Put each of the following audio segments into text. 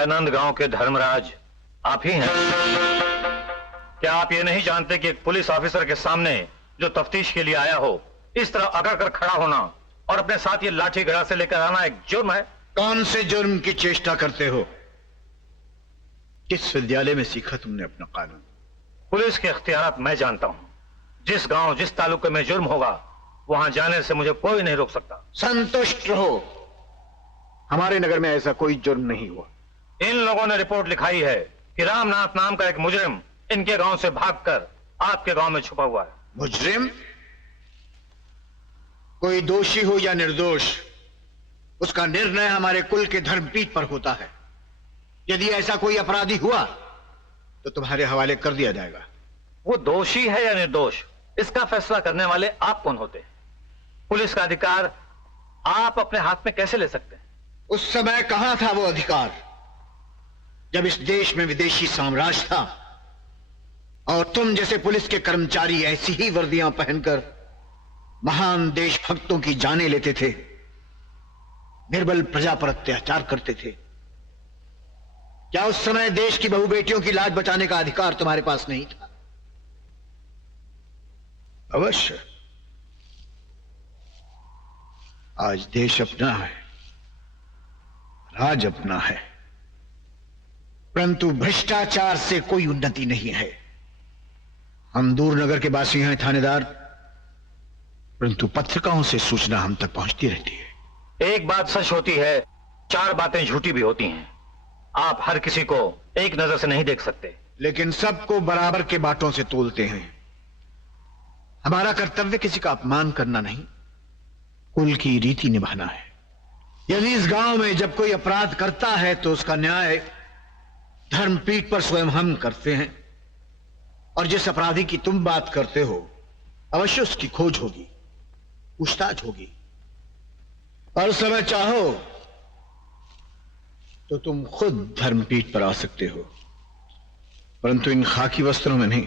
क्या नंदगांव के धर्मराज आप ही हैं? क्या आप ये नहीं जानते कि एक पुलिस ऑफिसर के सामने जो तफ्तीश के लिए आया हो, इस तरह अकड़ कर खड़ा होना और अपने साथ ये लाठी गड़ा से लेकर आना एक जुर्म है? कौन से जुर्म की चेष्टा करते हो? किस विद्यालय में सीखा तुमने अपना कानून? पुलिस के इख्तियारात मैं जानता हूं। जिस गांव जिस तालुके में जुर्म होगा वहां जाने से मुझे कोई नहीं रोक सकता। संतुष्ट रहो, हमारे नगर में ऐसा कोई जुर्म नहीं हुआ। इन लोगों ने रिपोर्ट लिखाई है कि रामनाथ नाम का एक मुजरिम इनके गांव से भागकर आपके गांव में छुपा हुआ है। मुजरिम? कोई दोषी हो या निर्दोष, उसका निर्णय हमारे कुल के धर्मपीठ पर होता है। यदि ऐसा कोई अपराधी हुआ तो तुम्हारे हवाले कर दिया जाएगा। वो दोषी है या निर्दोष, इसका फैसला करने वाले आप कौन होते हैं? पुलिस का अधिकार आप अपने हाथ में कैसे ले सकते हैं? उस समय कहां था वो अधिकार, जब इस देश में विदेशी साम्राज्य था और तुम जैसे पुलिस के कर्मचारी ऐसी ही वर्दियां पहनकर महान देशभक्तों की जानें लेते थे, निर्बल प्रजा पर अत्याचार करते थे। क्या उस समय देश की बहू बेटियों की लाज बचाने का अधिकार तुम्हारे पास नहीं था? अवश्य। आज देश अपना है, राज अपना है, परंतु भ्रष्टाचार से कोई उन्नति नहीं है। हम दूर नगर के वासी हैं थानेदार, परंतु पत्रिकाओं से सूचना हम तक पहुंचती रहती है। एक बात सच होती है, चार बातें झूठी भी होती हैं। आप हर किसी को एक नजर से नहीं देख सकते, लेकिन सबको बराबर के बाटों से तोलते हैं। हमारा कर्तव्य किसी का अपमान करना नहीं, कुल की रीति निभाना है। यदि इस गांव में जब कोई अपराध करता है तो उसका न्याय धर्मपीठ पर स्वयं हम करते हैं, और जिस अपराधी की तुम बात करते हो अवश्य उसकी खोज होगी, पूछताछ होगी, और समय चाहो तो तुम खुद धर्मपीठ पर आ सकते हो, परंतु इन खाकी वस्त्रों में नहीं,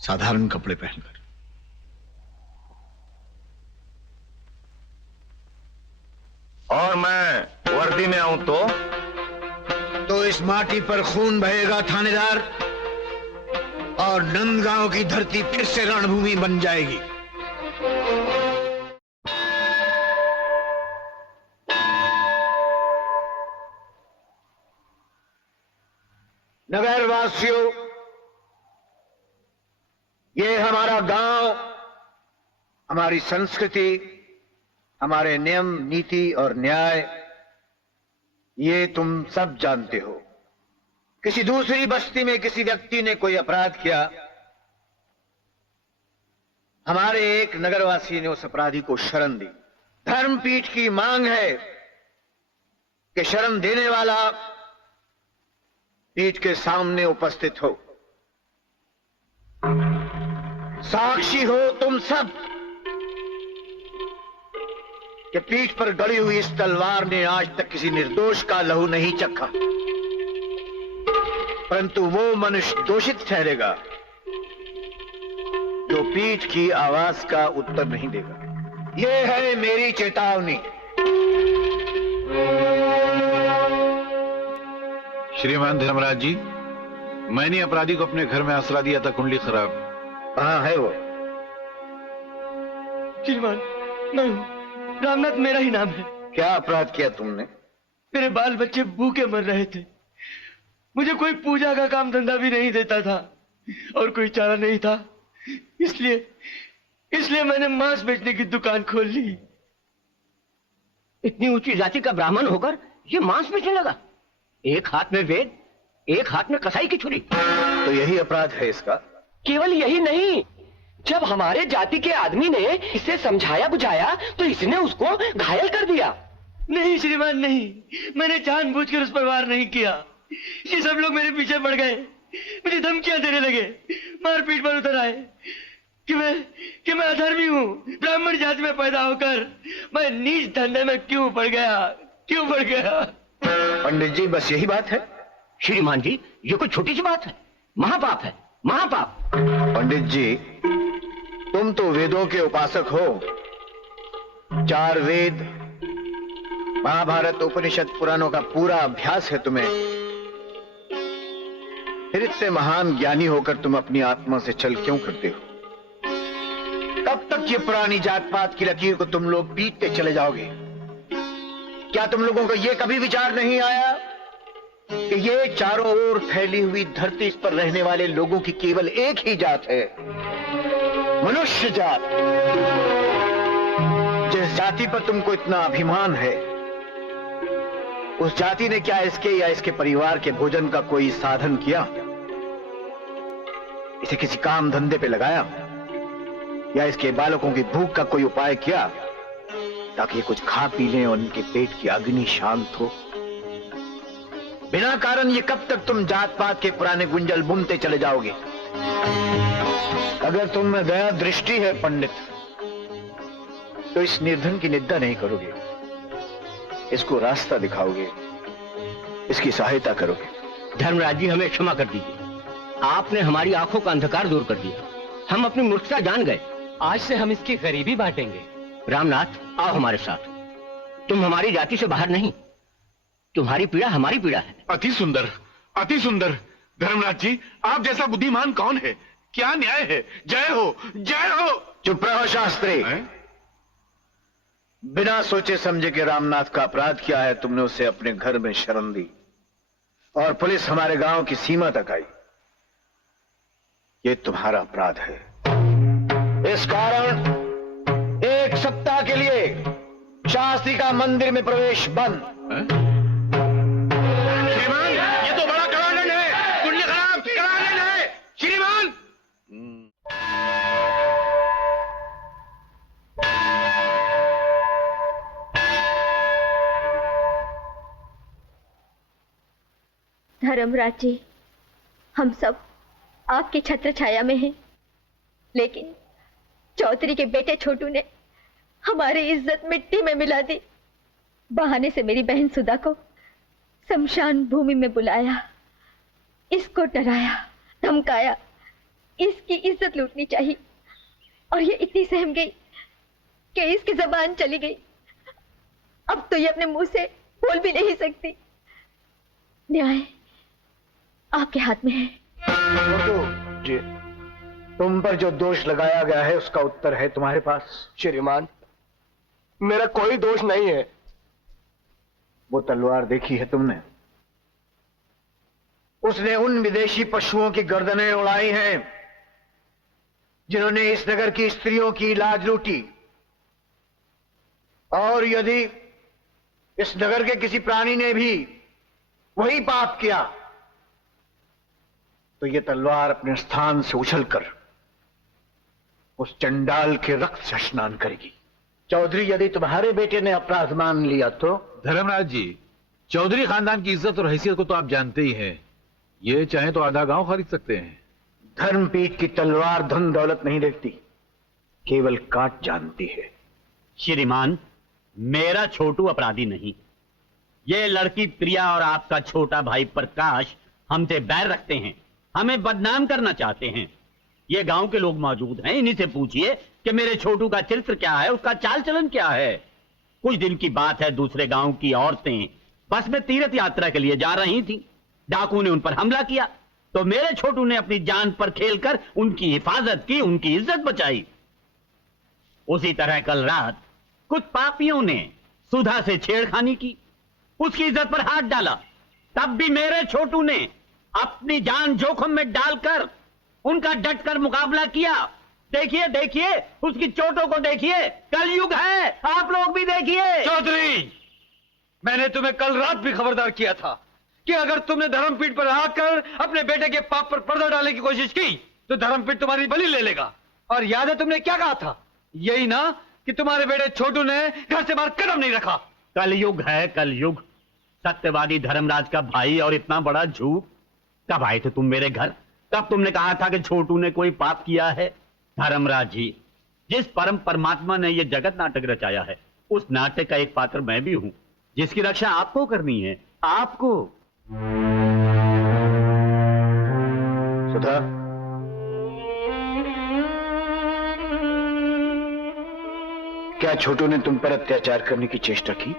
साधारण कपड़े पहनकर। और मैं वर्दी में आऊं तो इस माटी पर खून बहेगा थानेदार, और नंदगांव की धरती फिर से रणभूमि बन जाएगी। नगरवासियों, ये हमारा गांव, हमारी संस्कृति, हमारे नियम, नीति और न्याय, ये तुम सब जानते हो। किसी दूसरी बस्ती में किसी व्यक्ति ने कोई अपराध किया, हमारे एक नगरवासी ने उस अपराधी को शरण दी। धर्मपीठ की मांग है कि शरण देने वाला पीठ के सामने उपस्थित हो। साक्षी हो तुम सब कि पीठ पर गड़ी हुई इस तलवार ने आज तक किसी निर्दोष का लहू नहीं चखा, परंतु वो मनुष्य दोषित ठहरेगा जो पीठ की आवाज का उत्तर नहीं देगा। ये है मेरी चेतावनी। श्रीमान धर्मराज जी, मैंने अपराधी को अपने घर में आसरा दिया था, कुंडली खराब। कहां है वो? श्रीमान, मैं हूं। रामनाथ मेरा ही नाम है। क्या अपराध किया तुमने? मेरे बाल बच्चे भूखे मर रहे थे, मुझे कोई पूजा का काम धंधा भी नहीं देता था और कोई चारा नहीं था, इसलिए मैंने मांस बेचने की दुकान खोल ली। इतनी ऊंची जाति का ब्राह्मण होकर ये मांस बेचने लगा? एक हाथ में वेद, एक हाथ में कसाई की छुरी। तो यही अपराध है इसका? केवल यही नहीं, जब हमारे जाति के आदमी ने इसे समझाया बुझाया तो इसने उसको घायल कर दिया। नहीं श्रीमान नहीं, मैंने जानबूझकर उस पर वार नहीं किया। ये सब लोग मेरे पीछे पड़ गए, मुझे धमकियां देने लगे, मारपीट पर उतर आए कि मैं अधर्मी हूँ। ब्राह्मण जाति में पैदा होकर मैं नीच धंधे में क्यों पड़ गया? पंडित जी, बस यही बात है? श्रीमान जी, ये कोई छोटी सी बात है, महापाप है, महापाप। पंडित जी, तुम तो वेदों के उपासक हो। 4 वेद, महाभारत उपनिषद पुराणों का पूरा अभ्यास है तुम्हें, फिर इतने महान ज्ञानी होकर तुम अपनी आत्मा से छल क्यों करते हो? कब तक ये पुरानी जात पात की लकीर को तुम लोग पीटते चले जाओगे? क्या तुम लोगों को यह कभी विचार नहीं आया कि ये चारों ओर फैली हुई धरती, इस पर रहने वाले लोगों की केवल एक ही जात है, मनुष्य जात। जिस जाति पर तुमको इतना अभिमान है, उस जाति ने क्या इसके या इसके परिवार के भोजन का कोई साधन किया? इसे किसी काम धंधे पे लगाया या इसके बालकों की भूख का कोई उपाय किया ताकि ये कुछ खा पी लें और इनके पेट की अग्नि शांत हो? बिना कारण ये कब तक तुम जात पात के पुराने गुंजल बुनते चले जाओगे? अगर तुम में दया दृष्टि है पंडित, तो इस निर्धन की निंदा नहीं करोगे, इसको रास्ता दिखाओगे, इसकी सहायता करोगे। धर्मराज जी, हमें क्षमा कर दीजिए। आपने हमारी आंखों का अंधकार दूर कर दिया, हम अपनी मूर्खता जान गए। आज से हम इसकी गरीबी बांटेंगे। रामनाथ, आओ हमारे साथ। तुम हमारी जाति से बाहर नहीं, तुम्हारी पीड़ा हमारी पीड़ा है। अति सुंदर, अति सुंदर। धर्मराज जी, आप जैसा बुद्धिमान कौन है? क्या न्याय है? जय हो, जय हो। चुप रहो शास्त्री। बिना सोचे समझे कि रामनाथ का अपराध क्या है, तुमने उसे अपने घर में शरण दी और पुलिस हमारे गांव की सीमा तक आई। ये तुम्हारा अपराध है। इस कारण 1 सप्ताह के लिए शास्त्री का मंदिर में प्रवेश बंद। श्रीमान, ये तो बड़ा कड़ा दंड है, कुंडली खराब, कड़ा दंड है श्रीमान। धर्मराज जी, हम सब आपकी छत्र छाया में हैं, लेकिन चौधरी के बेटे छोटू ने हमारी इज्जत मिट्टी में मिला दी। बहाने से मेरी बहन सुधा को शमशान भूमि में बुलाया, इसको डराया, धमकाया, इसकी इज्जत लूटनी चाहिए, और ये इतनी सहम गई कि इसकी जबान चली गई। अब तो ये अपने मुंह से बोल भी नहीं सकती। न्याय आपके हाथ में है। जी, तुम पर जो दोष लगाया गया है उसका उत्तर है तुम्हारे पास? श्रीमान, मेरा कोई दोष नहीं है। वो तलवार देखी है तुमने? उसने उन विदेशी पशुओं की गर्दनें उड़ाई हैं जिन्होंने इस नगर की स्त्रियों की लाज लूटी, और यदि इस नगर के किसी प्राणी ने भी वही पाप किया तो यह तलवार अपने स्थान से उछलकर उस चंडाल के रक्त से स्नान करेगी। चौधरी, यदि तुम्हारे बेटे ने अपराध मान लिया तो? धर्मराज जी, चौधरी खानदान की इज्जत और हैसियत को तो आप जानते ही हैं। ये चाहे तो आधा गांव खरीद सकते हैं। धर्मपीठ की तलवार धन दौलत नहीं देखती, केवल काट जानती है। श्रीमान, मेरा छोटू अपराधी नहीं। ये लड़की प्रिया और आपका छोटा भाई प्रकाश हमसे बैर रखते हैं, हमें बदनाम करना चाहते हैं। ये गांव के लोग मौजूद हैं, इन्हीं से पूछिए कि मेरे छोटू का चरित्र क्या है, उसका चाल चलन क्या है। कुछ दिन की बात है, दूसरे गांव की औरतें बस में तीर्थ यात्रा के लिए जा रही थीं। डाकू ने उन पर हमला किया तो मेरे छोटू ने अपनी जान पर खेलकर उनकी हिफाजत की, उनकी इज्जत बचाई। उसी तरह कल रात कुछ पापियों ने सुधा से छेड़खानी की, उसकी इज्जत पर हाथ डाला, तब भी मेरे छोटू ने अपनी जान जोखिम में डालकर उनका डटकर मुकाबला किया। देखिए देखिए, उसकी चोटों को देखिए, कलयुग है, आप लोग भी देखिए। चौधरी, मैंने तुम्हें कल रात भी खबरदार किया था कि अगर तुमने धर्मपीठ पर आकर अपने बेटे के पाप पर पर्दा डालने की कोशिश की तो धर्मपीठ तुम्हारी बलि ले लेगा। और याद है तुमने क्या कहा था? यही ना कि तुम्हारे बेटे छोटू ने घर से बाहर कदम नहीं रखा। कलयुग है, कलयुग। सत्यवादी धर्मराज का भाई और इतना बड़ा झूठ। कब आए थे तुम मेरे घर? कब तुमने कहा था कि छोटू ने कोई पाप किया है? धर्मराज जी, जिस परम परमात्मा ने यह जगत नाटक रचाया है, उस नाटक का एक पात्र मैं भी हूं, जिसकी रक्षा आपको करनी है, आपको। सुधा, क्या छोटू ने तुम पर अत्याचार करने की चेष्टा की?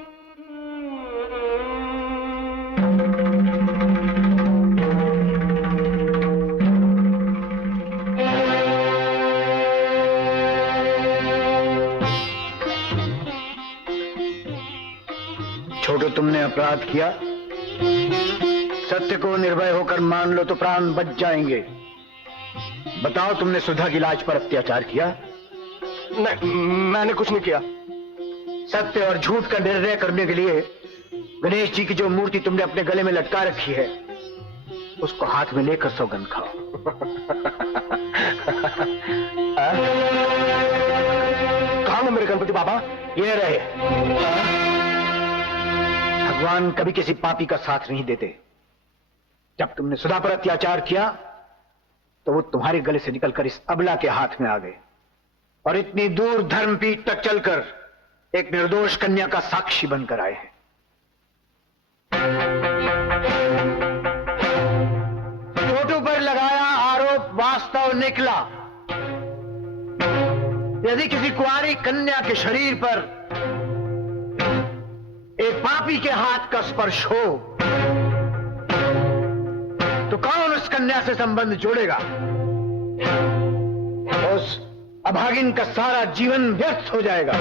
अपराध किया? सत्य को निर्भय होकर मान लो तो प्राण बच जाएंगे। बताओ, तुमने सुधा की लाज पर अत्याचार किया? मैंने कुछ नहीं किया। सत्य और झूठ का निर्णय करने के लिए गणेश जी की जो मूर्ति तुमने अपने गले में लटका रखी है, उसको हाथ में लेकर सौगंध खाओ। कहां है मेरे गणपति बाबा? ये रहे। भगवान कभी किसी पापी का साथ नहीं देते। जब तुमने सुधा पर अत्याचार किया तो वो तुम्हारे गले से निकलकर इस अबला के हाथ में आ गए और इतनी दूर धर्मपीठ तक चलकर एक निर्दोष कन्या का साक्षी बनकर आए हैं। छोटू पर लगाया आरोप वास्तव निकला। यदि किसी कुंवारी कन्या के शरीर पर एक पापी के हाथ का स्पर्श हो तो कौन उस कन्या से संबंध जोड़ेगा? उस अभागिन का सारा जीवन व्यर्थ हो जाएगा।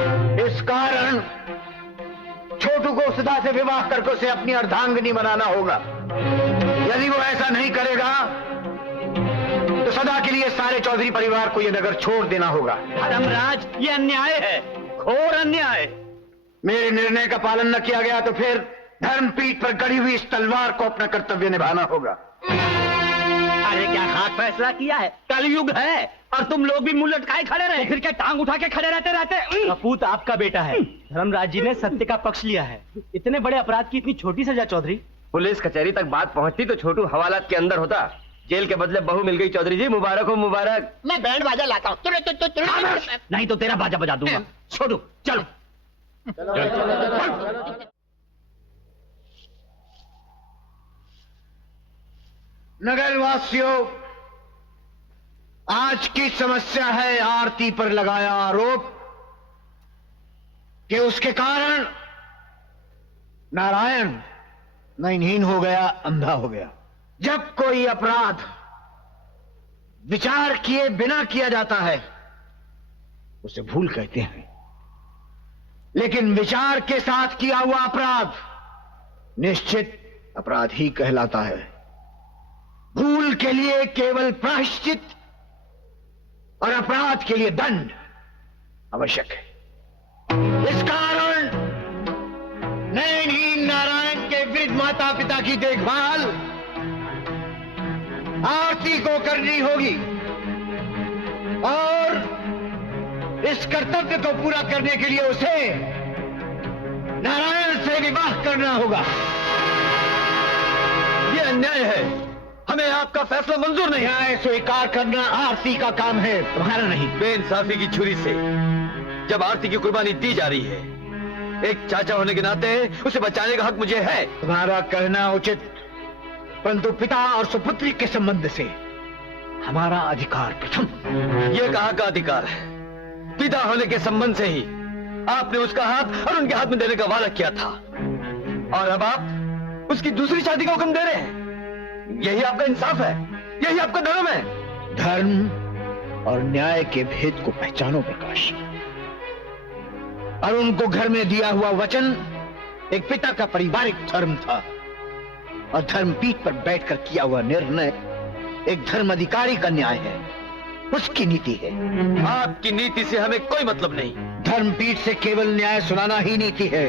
इस कारण छोटू को सुधा से विवाह करके उसे अपनी अर्धांगिनी बनाना होगा। यदि वो ऐसा नहीं करेगा तो सदा के लिए सारे चौधरी परिवार को यह नगर छोड़ देना होगा। धर्मराज, ये अन्याय है, घोर अन्याय। मेरे निर्णय का पालन न किया गया तो फिर धर्मपीठ पर गड़ी हुई इस तलवार को अपना कर्तव्य निभाना होगा। अरे क्या खाक फैसला किया है? कलयुग है और तुम लोग भी मुंह लटकाए खड़े रहे। फिर क्या टांग उठा के खड़े रहते? कपूत आपका बेटा है। धर्मराज जी ने सत्य का पक्ष लिया है। इतने बड़े अपराध की इतनी छोटी सजा चौधरी। पुलिस कचहरी तक बात पहुंचती तो छोटू हवालात के अंदर होता। जेल के बदले बहू मिल गई चौधरी जी, मुबारक हो मुबारक। मैं बैंड बाजा लाता हूँ। नहीं तो तेरा बाजा बजा दूंगा। छोटू चलो। नगरवासियों, आज की समस्या है आरती पर लगाया आरोप कि उसके कारण नारायण नयनहीन हो गया, अंधा हो गया। जब कोई अपराध विचार किए बिना किया जाता है उसे भूल कहते हैं, लेकिन विचार के साथ किया हुआ अपराध निश्चित अपराध ही कहलाता है। भूल के लिए केवल प्रायश्चित और अपराध के लिए दंड आवश्यक है। इस कारण नयनहीन नारायण के वृद्ध माता पिता की देखभाल आरती को करनी होगी और इस कर्तव्य को पूरा करने के लिए उसे नारायण से विवाह करना होगा। यह अन्याय है, हमें आपका फैसला मंजूर नहीं। न्याय स्वीकार करना आरती का काम है, तुम्हारा नहीं। बेइंसाफी की छुरी से जब आरती की कुर्बानी दी जा रही है, एक चाचा होने के नाते उसे बचाने का हक मुझे है। तुम्हारा कहना उचित, परंतु पिता और सुपुत्री के संबंध से हमारा अधिकार प्रथम। यह कहाँ का अधिकार है? पिता होने के संबंध से ही आपने उसका हाथ और उनके हाथ में देने का वादा किया था, और अब आप उसकी दूसरी शादी का हुक्म दे रहे हैं। यही आपका इंसाफ है, यही आपका धर्म है। धर्म और न्याय के भेद को पहचानो प्रकाश। और उनको घर में दिया हुआ वचन एक पिता का पारिवारिक धर्म था, और धर्मपीठ पर बैठकर किया हुआ निर्णय एक धर्म अधिकारी का न्याय है, उसकी नीति है। आपकी नीति से हमें कोई मतलब नहीं। धर्मपीठ से केवल न्याय सुनाना ही नीति है,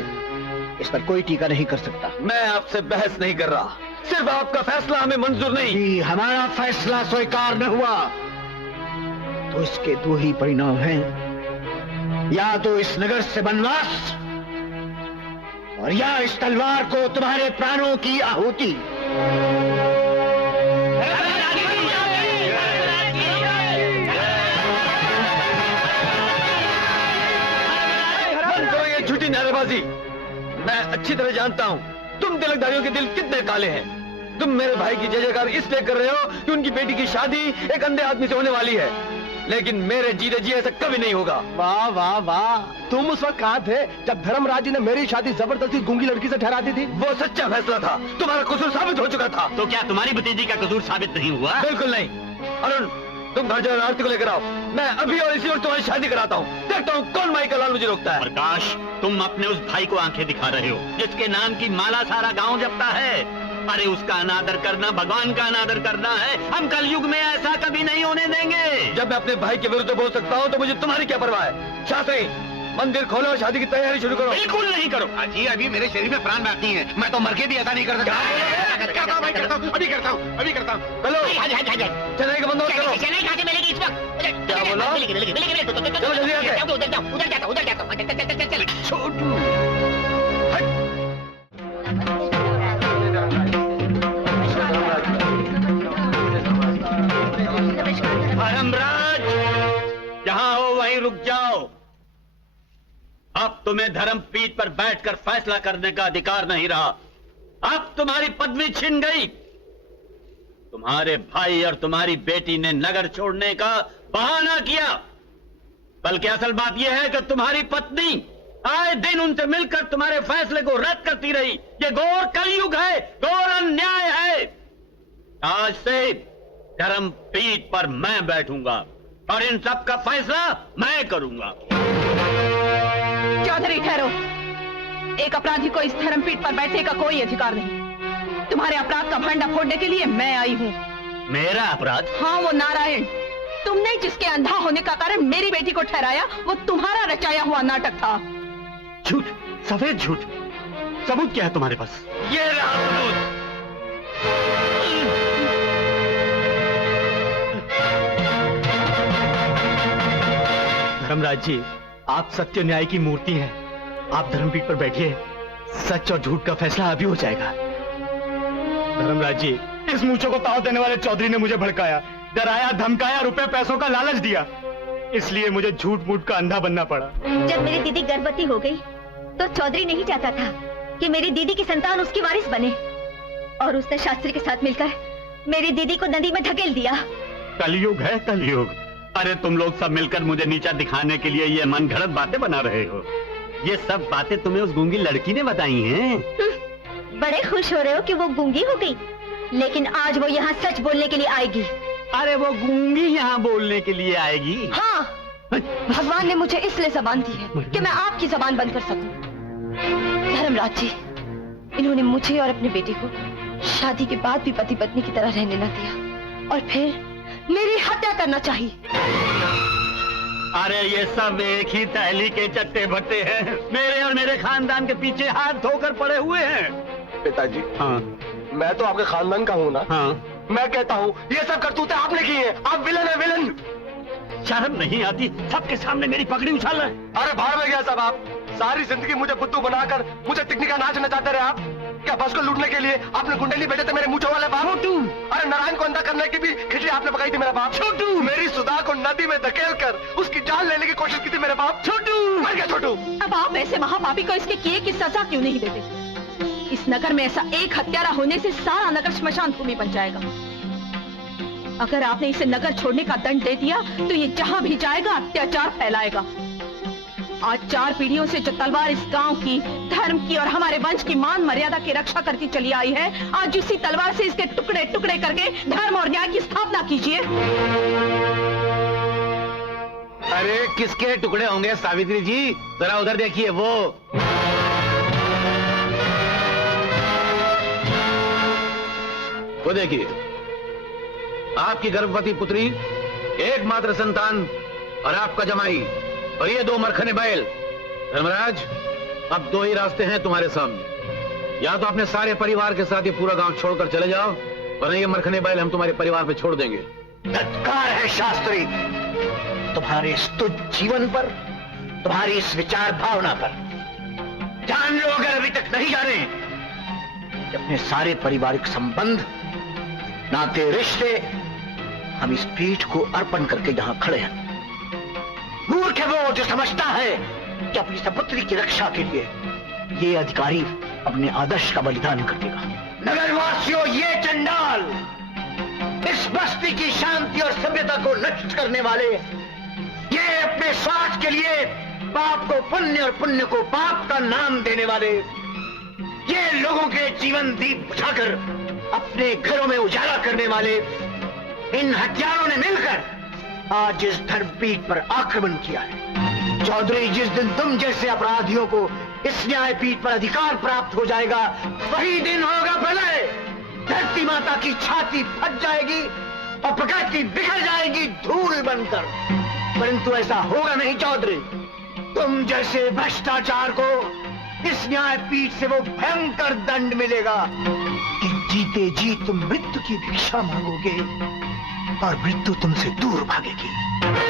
इस पर कोई टीका नहीं कर सकता। मैं आपसे बहस नहीं कर रहा, सिर्फ आपका फैसला हमें मंजूर नहीं। जी, हमारा फैसला स्वीकार न हुआ तो इसके दो ही परिणाम हैं, या तो इस नगर से वनवास और या इस तलवार को तुम्हारे प्राणों की आहुति। बंद करो ये झूठी नारेबाजी। मैं अच्छी तरह जानता हूँ तुम तिलकधारियों के दिल कितने काले हैं। तुम मेरे भाई की जय जयकार इसलिए कर रहे हो कि उनकी बेटी की शादी एक अंधे आदमी से होने वाली है, लेकिन मेरे जीते जी ऐसा कभी नहीं होगा। वाह वाह वाह, तुम उस वक्त कहाँ थे जब धर्मराज जी ने मेरी शादी जबरदस्ती गूंगी लड़की से ठहरा दी थी? वो सच्चा फैसला था, तुम्हारा कसूर साबित हो चुका था। तो क्या तुम्हारी भतीजी का कसूर साबित नहीं हुआ? बिल्कुल नहीं। अरुण, तुम घर जाओ, आरती को लेकर आओ। मैं अभी और इसी वक्त तुम्हारी शादी कराता हूँ। देखता हूँ कौन माई का लाल मुझे रोकता है। प्रकाश, तुम अपने उस भाई को आंखें दिखा रहे हो जिसके नाम की माला सारा गांव जपता है। अरे उसका अनादर करना भगवान का अनादर करना है। हम कलयुग में ऐसा कभी नहीं होने देंगे। जब मैं अपने भाई के विरुद्ध बोल सकता हूँ तो मुझे तुम्हारी क्या परवाह है। शास्त्री, मंदिर खोलो और शादी की तैयारी शुरू करो। बिल्कुल नहीं करो। जी अभी मेरे शरीर में प्राण बाकी हैं। मैं तो मर के भी ऐसा नहीं कर सकता। करता हूँ भाई, करता हूँ, अभी करता हूँ, अभी करता हूँ। चलो चलने का बंदोबस्त करो। क्या बोला? चलो जल्दी आके। छोटू, धर्मराज, जहां हो वहीं रुक जाओ। अब तुम्हें धर्मपीठ पर बैठकर फैसला करने का अधिकार नहीं रहा। अब तुम्हारी पदवी छिन गई। तुम्हारे भाई और तुम्हारी बेटी ने नगर छोड़ने का बहाना किया, बल्कि असल बात यह है कि तुम्हारी पत्नी आए दिन उनसे मिलकर तुम्हारे फैसले को रद्द करती रही। यह घोर कलयुग है, घोर अन्याय है। आज से धर्मपीठ पर मैं बैठूंगा और इन सब का फैसला मैं करूंगा। चौधरी ठहरो। एक अपराधी को इस धर्मपीठ पर बैठने का कोई अधिकार नहीं। तुम्हारे अपराध का भंडा फोड़ने के लिए मैं आई हूँ। मेरा अपराध? हाँ, वो नारायण, तुमने जिसके अंधा होने का कारण मेरी बेटी को ठहराया, वो तुम्हारा रचाया हुआ नाटक था। झूठ, सफेद झूठ। सबूत क्या है तुम्हारे पास? ये रहा सबूत। धर्मराज जी, आप सत्य न्याय की मूर्ति हैं। आप धर्मपीठ पर बैठिए, सच और झूठ का फैसला अभी हो जाएगा। धर्मराज जी, इस मूंछों को ताव देने वाले चौधरी ने मुझे भड़काया, डराया, धमकाया, रुपए पैसों का लालच दिया। इसलिए मुझे झूठ मूठ का अंधा बनना पड़ा। जब मेरी दीदी गर्भवती हो गई तो चौधरी नहीं चाहता था कि मेरी दीदी की संतान उसकी वारिस बने, और उसने शास्त्री के साथ मिलकर मेरी दीदी को नदी में धकेल दिया। कलयुग है, कलयुग। अरे तुम लोग सब मिलकर मुझे नीचा दिखाने के लिए ये मनगढ़ंत बातें बना रहे हो। ये सब बातें तुम्हें उस गूंगी लड़की ने बताई हैं। बड़े खुश हो रहे हो कि वो गूंगी हो गई, लेकिन आज वो यहाँ सच बोलने के लिए आएगी। अरे वो गूंगी यहाँ बोलने के लिए आएगी? हाँ, भगवान ने मुझे इसलिए जबान दी है कि मैं आपकी जबान बंद कर सकूं। धर्मराज जी, इन्होंने मुझे और अपने बेटे को शादी के बाद भी पति पत्नी की तरह रहने न दिया, और फिर मेरी हत्या करना चाहिए। अरे ये सब एक ही थैली के चट्टे भट्टे हैं। मेरे और मेरे खानदान के पीछे हाथ धोकर पड़े हुए हैं। पिताजी, हाँ, मैं तो आपके खानदान का हूँ ना। हाँ, मैं कहता हूँ ये सब करतूतें आपने की हैं। आप विलन है, विलन। शर्म नहीं आती? सबके सामने मेरी पगड़ी उछाल रहे हैं। अरे बाहर में गया सब। आप सारी जिंदगी मुझे बुद्धू बनाकर मुझे टिकनी का नाच नचाते रहे। आप क्या बस को लूटने के लिए आपने गुंडेली भेजे थे मेरे मूंछों वाले बाप? छोटू, अरे नारायण को अंधा करने की भी खिचड़ी आपने पकाई थी मेरा बाप। छोटू, मेरी सुधा को नदी में धकेल कर उसकी जान लेने की कोशिश की थी मेरे बाप। छोटू, मर गया छोटू। अब आप ऐसे महापापी को इसके किए की सजा क्यों नहीं देते? इस नगर में ऐसा एक हत्यारा होने से सारा नगर श्मशान भूमि बन जाएगा। अगर आपने इसे नगर छोड़ने का दंड दे दिया तो ये जहां भी जाएगा अत्याचार फैलाएगा। आज 4 पीढ़ियों से जो तलवार इस गांव की, धर्म की और हमारे वंश की मान मर्यादा की रक्षा करती चली आई है, आज उसी तलवार से इसके टुकड़े टुकड़े करके धर्म और न्याय की स्थापना कीजिए। अरे किसके टुकड़े होंगे सावित्री जी? जरा उधर देखिए। वो देखिए, आपकी गर्भवती पुत्री, एकमात्र संतान और आपका जमाई, और ये 2 मरखने बैल। धर्मराज, अब 2 ही रास्ते हैं तुम्हारे सामने। या तो अपने सारे परिवार के साथ ये पूरा गांव छोड़कर चले जाओ, वरना ये मरखने बैल हम तुम्हारे परिवार पे छोड़ देंगे। धिक्कार है शास्त्री, तुम्हारे इस तुच्छ जीवन पर, तुम्हारी इस विचार भावना पर। जान लो अगर अभी तक नहीं जाने कि अपने सारे पारिवारिक संबंध, नाते, रिश्ते हम इस पीठ को अर्पण करके यहां खड़े हैं। मूर्ख है वो जो समझता है कि अपनी सपुत्री की रक्षा के लिए ये अधिकारी अपने आदर्श का बलिदान कर देगा। नगरवासियों, ये चंडाल, इस बस्ती की शांति और सभ्यता को नष्ट करने वाले, ये अपने स्वार्थ के लिए पाप को पुण्य और पुण्य को पाप का नाम देने वाले, ये लोगों के जीवन दीप बुझाकर अपने घरों में उजाला करने वाले इन हत्यारों ने मिलकर आज इस धर्मपीठ पर आक्रमण किया है। चौधरी, जिस दिन तुम जैसे अपराधियों को इस न्यायपीठ पर अधिकार प्राप्त हो जाएगा, वही दिन होगा प्रलय। धरती माता की छाती फट जाएगी और प्रकृति बिखर जाएगी धूल बनकर। परंतु ऐसा होगा नहीं चौधरी। तुम जैसे भ्रष्टाचार को इस न्यायपीठ से वो भयंकर दंड मिलेगा कि जीते जी तुम मृत्यु की भिक्षा मांगोगे और मृत्यु तुमसे दूर भागेगी।